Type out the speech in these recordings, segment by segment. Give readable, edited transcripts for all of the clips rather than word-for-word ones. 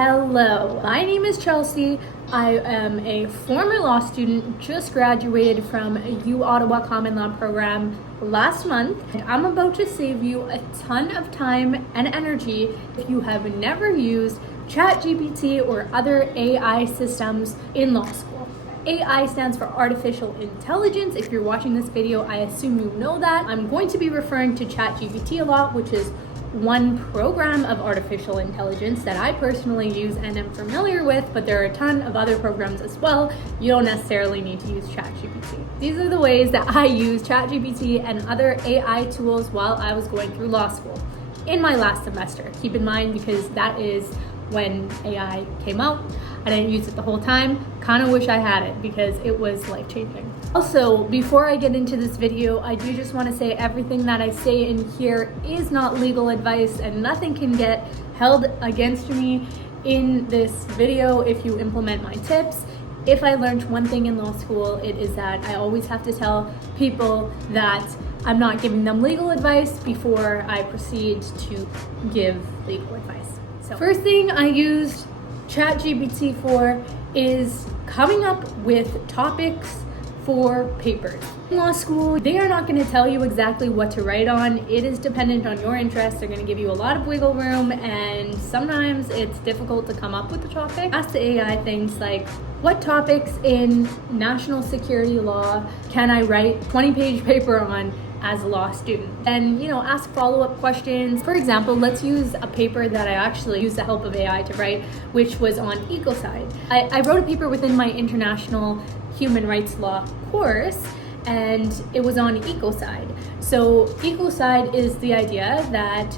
Hello, my name is Chelsea. I am a former law student, just graduated from Uottawa Common Law program last month. And I'm about to save you a ton of time and energy if you have never used ChatGPT or other AI systems in law school. AI stands for artificial intelligence. If you're watching this video, I assume you know that. I'm going to be referring to ChatGPT a lot, which is one program of artificial intelligence that I personally use and am familiar with, but there are a ton of other programs as well. You don't necessarily need to use ChatGPT. These are the ways that I use ChatGPT and other AI tools while I was going through law school in my last semester. Keep in mind, because that is when AI came out. I didn't use it the whole time. Kind of wish I had it because it was life-changing. Also, before I get into this video, I do just want to say everything that I say in here is not legal advice and nothing can get held against me in this video if you implement my tips. If I learned one thing in law school, it is that I always have to tell people that I'm not giving them legal advice before I proceed to give legal advice. So first thing I used ChatGPT for is coming up with topics for papers. In law school, they are not going to tell you exactly what to write on. It is dependent on your interests. They're going to give you a lot of wiggle room, and sometimes it's difficult to come up with a topic. Ask the AI things like, what topics in national security law can I write 20-page paper on as a law student? And ask follow-up questions. For example, let's use a paper that I actually used the help of AI to write, which was on ecocide. I wrote a paper within my international human rights law course, and it was on ecocide. So ecocide is the idea that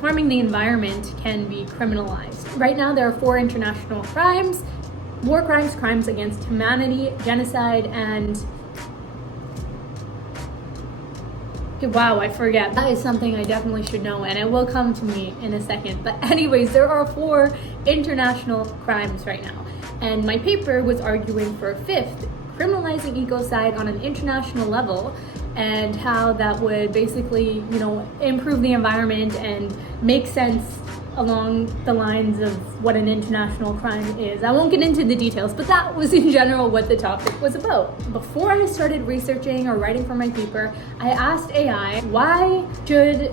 harming the environment can be criminalized. Right now there are 4 international crimes: war crimes, crimes against humanity, genocide, and wow, I forget. That is something I definitely should know, and it will come to me in a second. But anyways, there are 4 international crimes right now. And my paper was arguing for a 5th, criminalizing ecocide on an international level, and how that would basically, improve the environment and make sense along the lines of what an international crime is. I won't get into the details, but that was in general what the topic was about. Before I started researching or writing for my paper, I asked AI, why should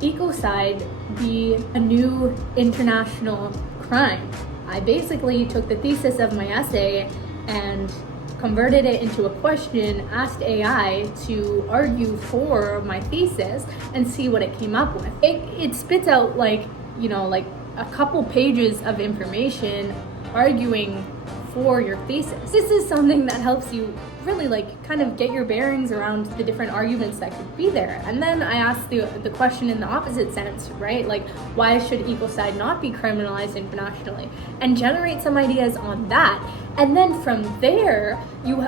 ecocide be a new international crime? I basically took the thesis of my essay and converted it into a question, asked AI to argue for my thesis, and see what it came up with. It spits out like a couple pages of information arguing for your thesis. This is something that helps you really kind of get your bearings around the different arguments that could be there. And then I asked the question in the opposite sense, right? Like, why should ecocide not be criminalized internationally? And generate some ideas on that. And then from there, you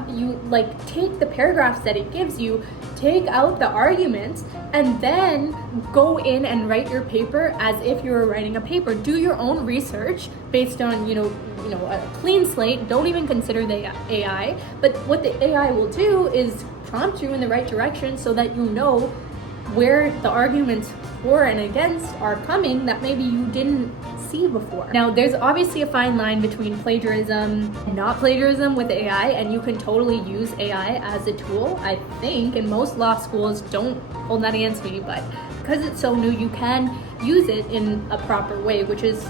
take the paragraphs that it gives you, take out the arguments, and then go in and write your paper as if you were writing a paper. Do your own research based on, a clean slate. Don't even consider the AI. But what the AI will do is prompt you in the right direction so that you know where the arguments for and against are coming that maybe you didn't see before. Now, there's obviously a fine line between plagiarism and not plagiarism with AI, and you can totally use AI as a tool. I think in most law schools, don't hold that against me, but because it's so new, you can use it in a proper way, which is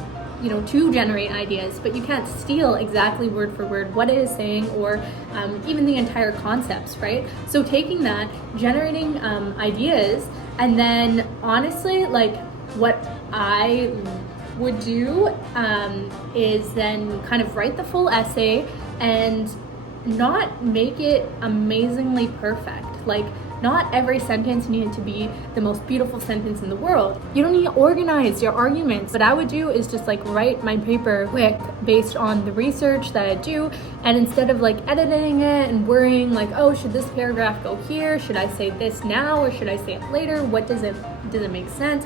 to generate ideas, but you can't steal exactly word for word what it is saying, or even the entire concepts, right? So taking that, generating ideas, and then honestly, what I would do is then kind of write the full essay and not make it amazingly perfect. Not every sentence needed to be the most beautiful sentence in the world. You don't need to organize your arguments. What I would do is just write my paper quick based on the research that I do, and instead of editing it and worrying oh, should this paragraph go here? Should I say this now or should I say it later? What does it make sense?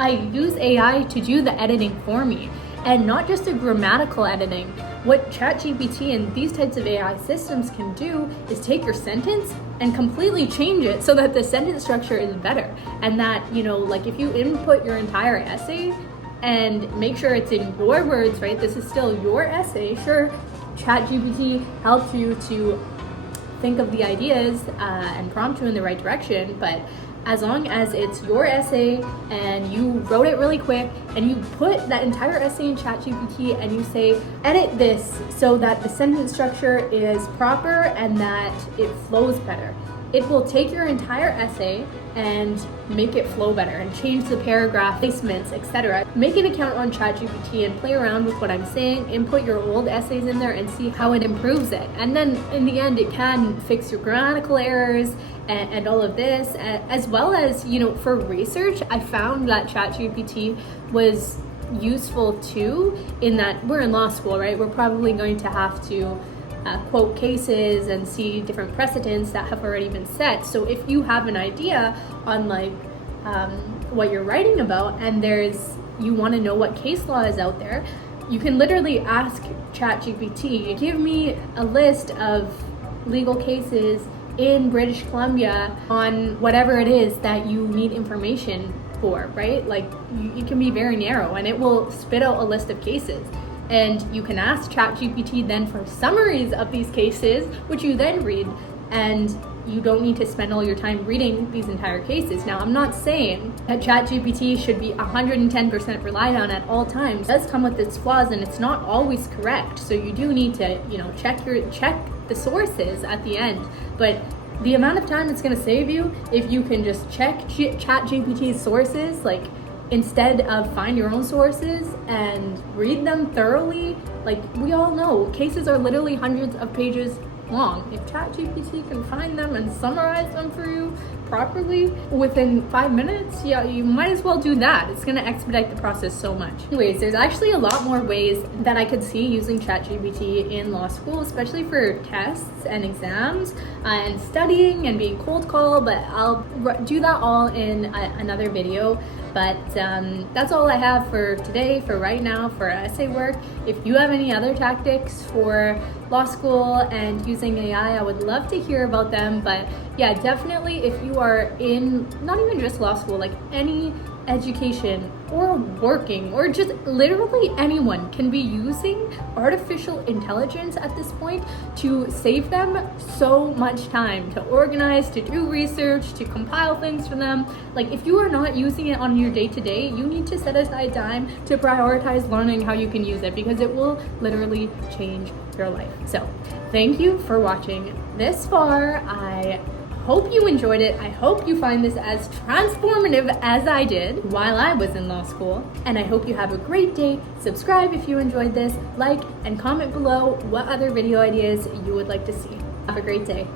I use AI to do the editing for me, and not just the grammatical editing. What ChatGPT and these types of AI systems can do is take your sentence and completely change it so that the sentence structure is better. And that, if you input your entire essay, and make sure it's in your words, right? This is still your essay. Sure, ChatGPT helps you to think of the ideas and prompt you in the right direction, but as long as it's your essay and you wrote it really quick and you put that entire essay in ChatGPT and you say, edit this so that the sentence structure is proper and that it flows better. It will take your entire essay and make it flow better and change the paragraph placements, etc. Make an account on ChatGPT and play around with what I'm saying, input your old essays in there and see how it improves it. And then in the end, it can fix your grammatical errors and all of this, as well as, for research. I found that ChatGPT was useful too, in that we're in law school, right? We're probably going to have to quote cases and see different precedents that have already been set. So if you have an idea on what you're writing about and you want to know what case law is out there, you can literally ask ChatGPT, give me a list of legal cases in British Columbia on whatever it is that you need information for, right? Like you can be very narrow and it will spit out a list of cases. And you can ask ChatGPT then for summaries of these cases, which you then read, and you don't need to spend all your time reading these entire cases. Now, I'm not saying that ChatGPT should be 110% relied on at all times. It does come with its flaws, and it's not always correct. So you do need to, check the sources at the end. But the amount of time it's going to save you if you can just check ChatGPT's sources, instead of find your own sources and read them thoroughly. We all know, cases are literally hundreds of pages long. If ChatGPT can find them and summarize them for you properly within 5 minutes, yeah, you might as well do that. It's gonna expedite the process so much. Anyways, there's actually a lot more ways that I could see using ChatGPT in law school, especially for tests and exams and studying and being cold call, but I'll do that all in another video. But that's all I have for today, for right now, for essay work. If you have any other tactics for law school and using AI, I would love to hear about them. But yeah, definitely if you are in not even just law school, any education or working, or just literally anyone can be using artificial intelligence at this point to save them so much time, to organize, to do research, to compile things for them. If you are not using it on your day-to-day, you need to set aside time to prioritize learning how you can use it, because it will literally change your life. So thank you for watching this far. I hope you enjoyed it. I hope you find this as transformative as I did while I was in law school. And I hope you have a great day. Subscribe if you enjoyed this, and comment below what other video ideas you would like to see. Have a great day.